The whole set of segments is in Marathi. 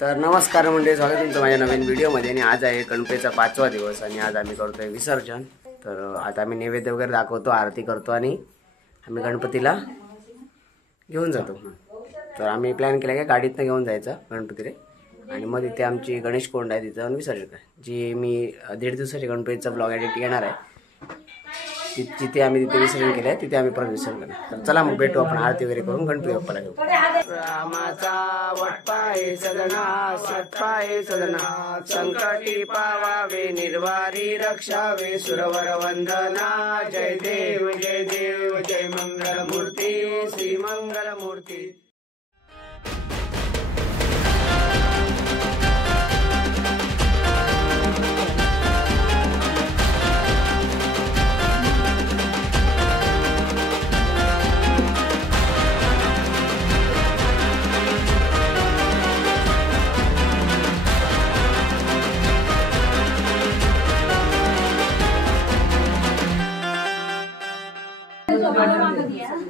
तर नमस्कार मंडळी, स्वागत तुमचं माझ्या नवीन व्हिडिओमध्ये. आणि आज आहे गणपतीचा 5वा दिवस आणि आज आम्ही करतोय विसर्जन. तर आता आम्ही नैवेद्य वगैरे दाखवतो, आरती करतो आणि आम्ही गणपतीला घेऊन जातो. तर आम्ही प्लॅन केला की गाडीतनं घेऊन जायचं गणपतीला आणि मग तिथे आमची गणेश कोंड आहे, तिथं विसर्जन आहे. जी मी 1.5 दिवसाची गणपतीचा ब्लॉग एडिट येणार आहे, जिथे आम्ही तिथे विसर्जन केलं आहे तिथे आम्ही परत विसर्जन करणार. तर चला मग भेटू आपण आरती वगैरे करून गणपती बाप्पाला घेऊ. रामाचा वटपाय सदना सटपाय सदना, संकटी पावावे निर्वारी रक्षावे सुरवर वंदना. जय देव जय मंगल मूर्ती श्री मंगल मूर्ती.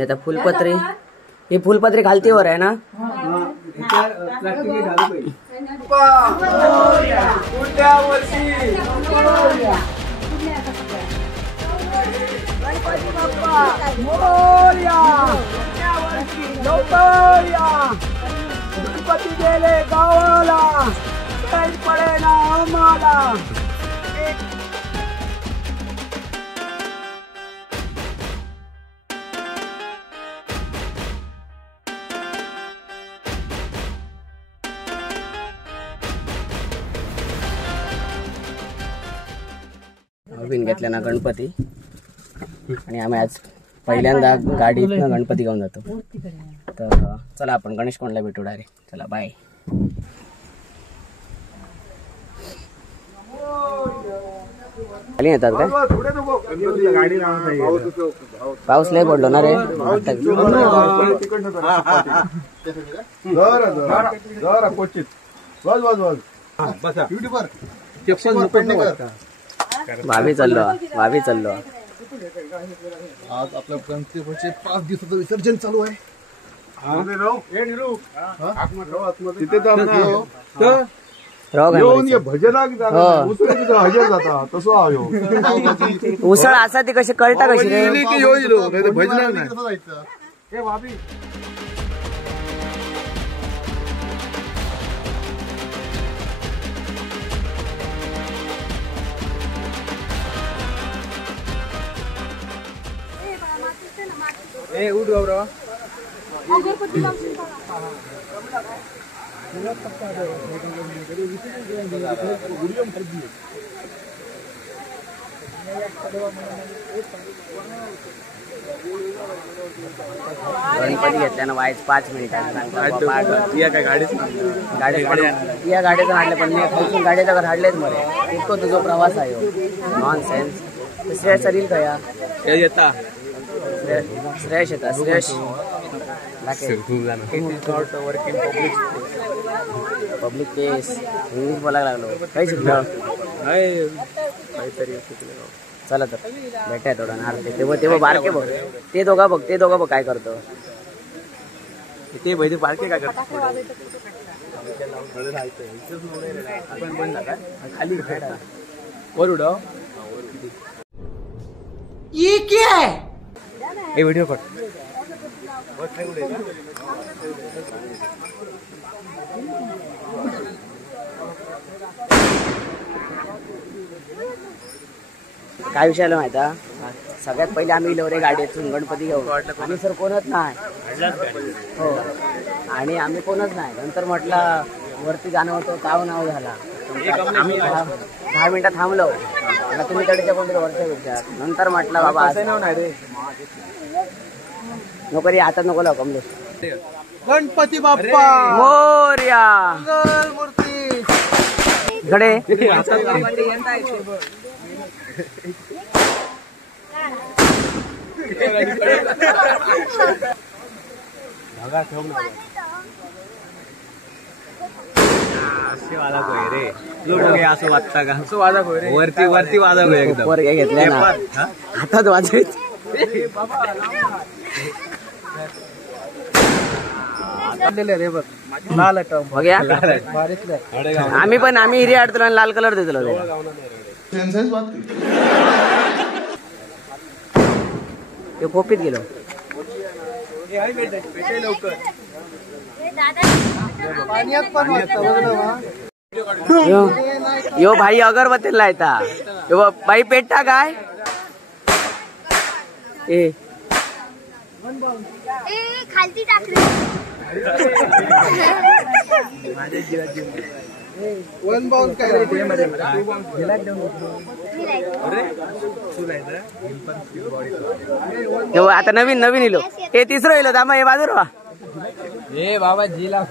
आता फुलपत्री, हे फुलपत्री खालतीवर आहे ना. गणपती गेले गावाला, पडे ना आम्हाला. नवीन घेतल्या ना गणपती आणि आम्ही आज पहिल्यांदा गाडीतनं गणपती घेऊन जातो. तर चला आपण गणेश कोंडला भेटू डायरेक्ट. चला बाय. खाली येतात काय? पाऊस लय पडलो ना रे. भाभी चाललो. आज आपल्या गणपतीचे 5 दिवसाचं विसर्जन चालू आहे. उसळ असा ती कशी कळता कशी रे. भजनाक नाही. उठ गौरव. गणपती घेतल्यानं वाईच 5 मिनिटात या गाडीचं हाडले, पण मी खालून गाडीचं घर हाडलेच मरे. इतको तुझो प्रवास आहे नॉन सेन्स. श्रेयस येईल का या येता श्रेयस येतात. श्रेयस पब्लिक प्लेस इंग्लिश बोलायला लागलो. काही शिकलो काहीतरी. चला तर भेटाय थोडा नारते. तेव्हा बारके बघ, ते दोघं बघ काय करतो ते बैठे. बारके काय करतो खाली वर उडव. हे व्हिडिओ कट. काय विषय आला माहिती आहे? सगळ्यात पहिले आम्ही गेलो रे गाडीतून गणपती घेऊन आणि सर कोणच नाही. हो, आणि आम्ही कोणच नाही. नंतर म्हटलं वरती जाणं होतं, नाव झाला. आम्ही 10 मिनिटं थांबलो. आता तुम्ही कडच्या कोणत्या वरच्या विचार. नंतर म्हटलं बाबा असं नाही रे, नको रे, आता नको लाव कमलेश. गणपती बाप्पा मोरया. मंगल मूर्ती घडे. वादा कोय रे लोक असं वाजता का? असं वादा कोय रे. वरती वरती वादा कोय एकदम. वर काय घेतलं ना हातात वाजवायचं. रे बघ लाल आहे बघ्या बारीक आम्ही हिरे आडतो आणि लाल कलर देतो ते कोपीत गेलो पाण्यात पण वाटतं यो भाई अगरबत्तीला येता यो बाई पेटता काय ए खालती टाकली वन बाउंड काय आता नवीन इलो हे तिसरं इलो दामा हे बाजूर वा ए बाबा जिला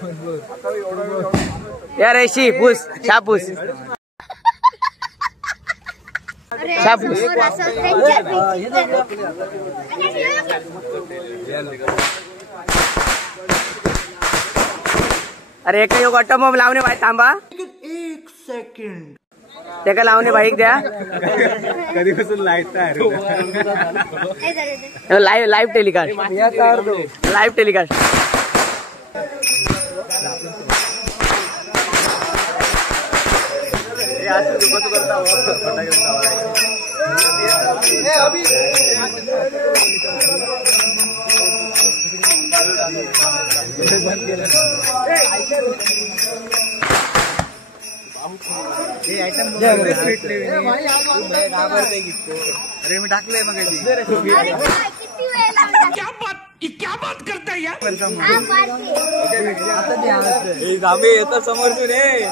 यार शी पूस शापूस शापूस अरे एक योग ऑटोमोब लावणे भाई थांबा 1 सेकंड त्याला लावणे बाईक द्या कधीपासून लाईट लाईव्ह टेलिकास्ट अरे मी टाकलंय मग आम्ही येतो समोर तू रे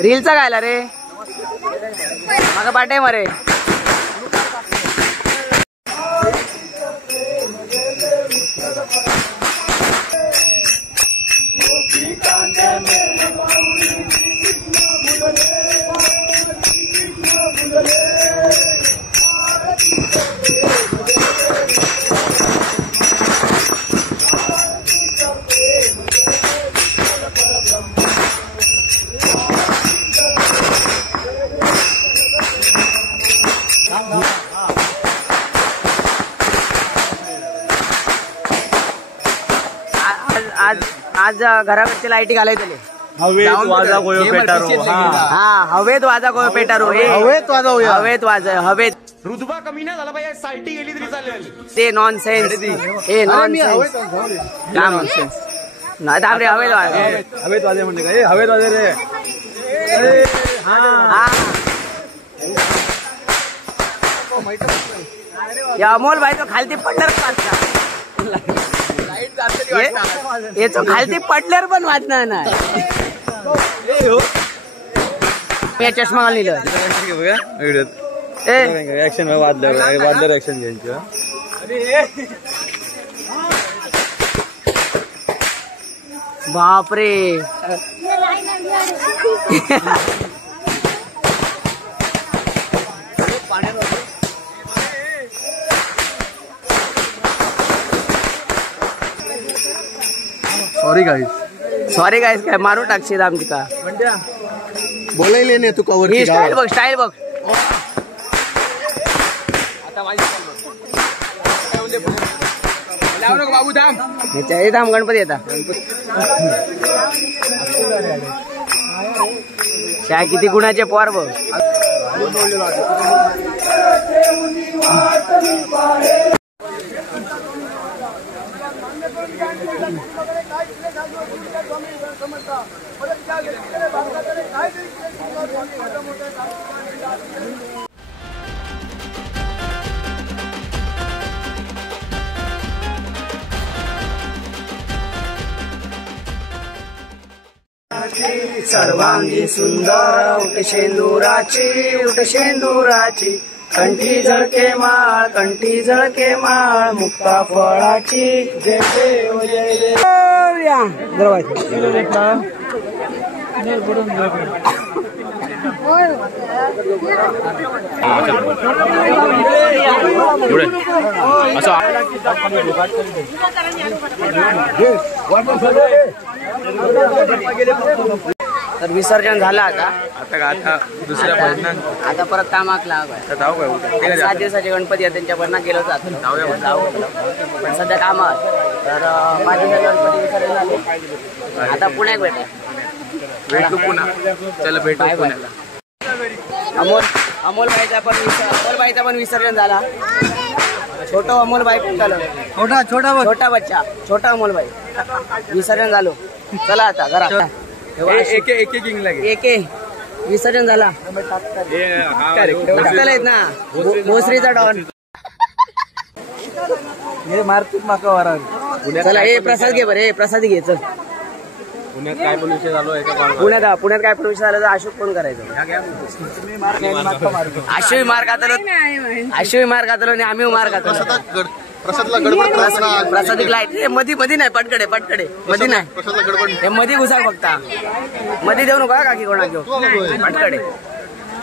रीलचा गायला रे मागा पाटे मरे आज घराकडचे लाईटी घालायचे हवेत वाजा गोयो पेटारो हवेत वाजा गोयो पेटारो हवेत वाजा हवेत रुतबा कमी नाही झाला पाहिजे साल्टी गेली तरी चालेल ते नॉनसेन्स हे नॉनसेन्स काय नॉनसेन्स नाही थांबरे हवेत वाजे म्हणते काय हवेत वाजे रे या अमोल भाई तो खालती पडल्यावर याच खालती पडल्यावर पण वाचणार नाही मी चष्मा घालून ऍक्शन वाजल्यावर ऍक्शन घ्यायची बापरे सॉरी गाईस काय मारू टाकशील आमची का बोलायले नाही तू कवर ही स्टाईल बघ बाबू थांब थांब गणपती येता काय किती गुणाचे पोर बघ सर्वांगी सुंदर उठशेंदुराची कंठी झळके माळ मुक्ता फळाची जय देव तर विसर्जन झालं आता दुसऱ्या भजनात आता परत कामाक लागाय. तर जाऊ काय उद्या? ठीक आहे, 7 दिवसाचे गणपती आहेत त्यांच्या भजनात गेलो जातो. जाऊ पण सध्या कामात. तर 5 दिवसाचे गणपती विसर्जन झाले. आता पुण्यात भेटू पुन्हा. चला भेटू पुण्याला. अमोल बाईचा पण विसर्जन झाला. छोटा अमोल बाई झालं. छोटा बच्चा छोटा अमोल बाई विसर्जन झालो. चला आता घरात एक इंगला घे. एक विसर्जन झाला. टाकलेला आहेत ना भोसरीचा डॉन. मारतीत माका वरान. चला हे प्रसाद घे बरं. हे प्रसाद घे. चल पुण्यात काय पण विषय चालू आहे का? पुण्यात काय पण विषय झाला तर अशोक फोन करायचं. आशुही मार खातलो आणि आम्ही मार खातलो. प्रसादला गडबड प्रसादिक लाईट मधी नाही. पटकडे मधी नाही. हे मधी घुसा फक्त मधी देऊ नका काकी कोणा घेऊ. पटकडे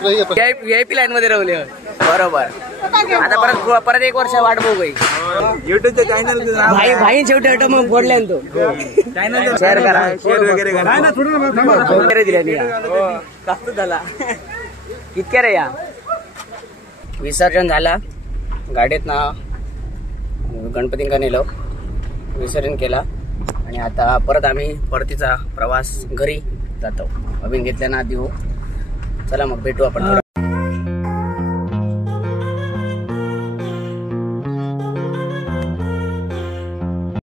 VIP लाईन मध्ये राहुले. बरोबर. आता परत 1 वर्ष वाट बघू. युट्यूबच्या चॅनल भाई शेवटी अट मग फोडले तो चॅनल शेअर करा. शेअर वगैरे करा. वगैरे दिले जास्त झाला. इतक्या रे या विसर्जन झाला. गाडीत ना गणपतींका नेलो विसर्जन केला आणि आता परत आम्ही परतीचा प्रवास घरी जातो. अभिन घेतल्या ना देऊ. चला मग भेटू आपण थोडं